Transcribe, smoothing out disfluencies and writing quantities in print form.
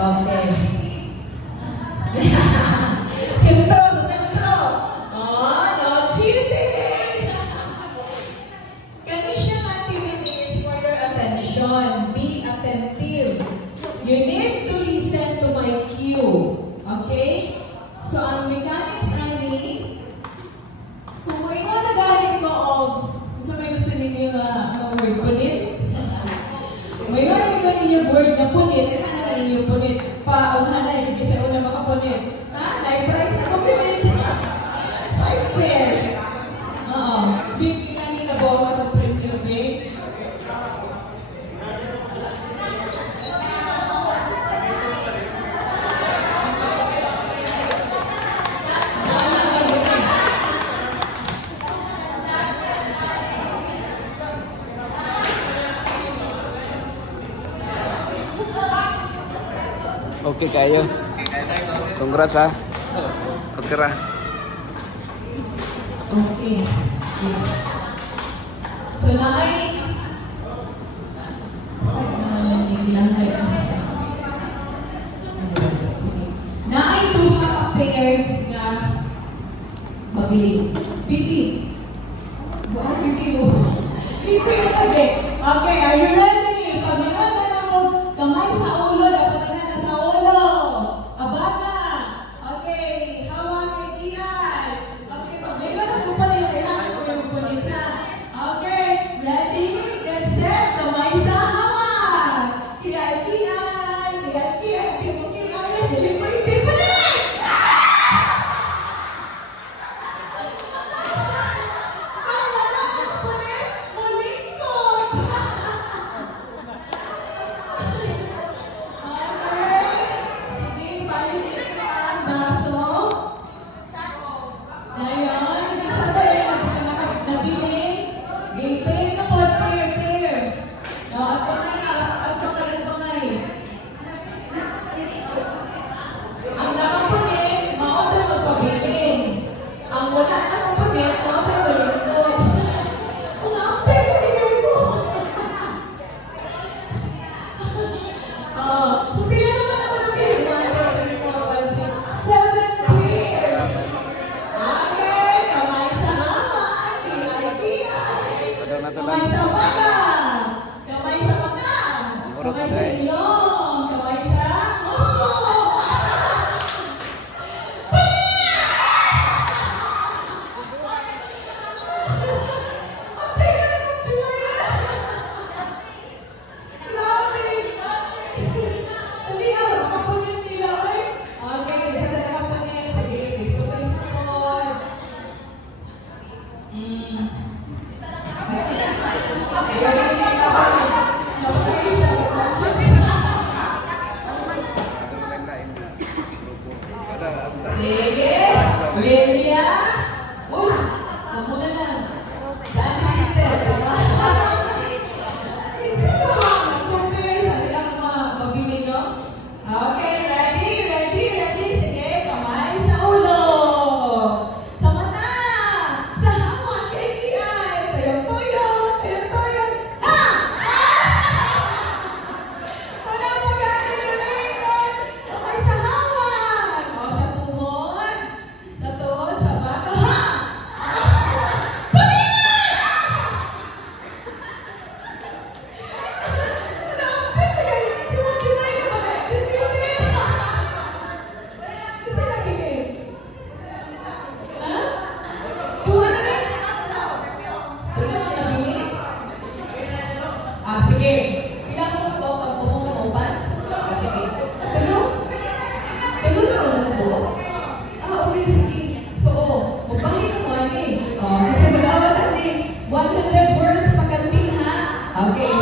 Okay. Sentro, sa sentro. Oh, no cheating. Ganun activities for your attention. Be attentive. You need to listen to my cue. Okay? So, ang mechanics ani, kung may nga nagaling ko sa may gusto ninyo na word, punit. May nga nagaling ninyo word na punit, eh ka na ninyo punit. Paunahan na, ibigay sa una makapunit. Ha? Life price ako punit. 5 pairs. Big kinani na bawa ka ng premium, okay? Okay kayo. Congrats ha. Okay ra. Okay. So naay tuha ka pair na mabili. Bibi. Buwan yung kilo. Bibi na sabi. Okay, are you ready? Pag-iwan na mo, kamay sa ulo, dapat na sa ulo. Abana. Okay, hawak kay Kian. Okay, pag-iwan na kung panitailan, kung yung panita. Okay, ready? Get set. Kamay sa hawak. Kian, Kian. Kian, Kian. Kian, Kian. Dili pa hindi pa na. Kamay sa baga, kamay sa mata, kamay sa ilong, kamay sa muso. Apay ka naman, Julia. Grabe. Hindi makapunit nila, eh. Okay, isa na nakapunit. Sige, gusto ko yung support. Sige, Lelia. Kamu na lang. Saan Peter? Isa ba? Compare sa ilang mabili, no? Okay, ready? Sige, kamay sa ulo. Sa mata. Sa hawak kay Kian. Tuyong-tuyong. Ha! Wala pa galing na rin. Kamay sa hawak. O, sa tuhod. Sa tuhod, sa baga. Ha! Sige. Bilang mo ito, kung upan. Sige. Tulog na naman ito. Okay, sige. So, magbahin mo, Ani. Kasi magawat, Ani. 100 words sa kantin, ha? Okay.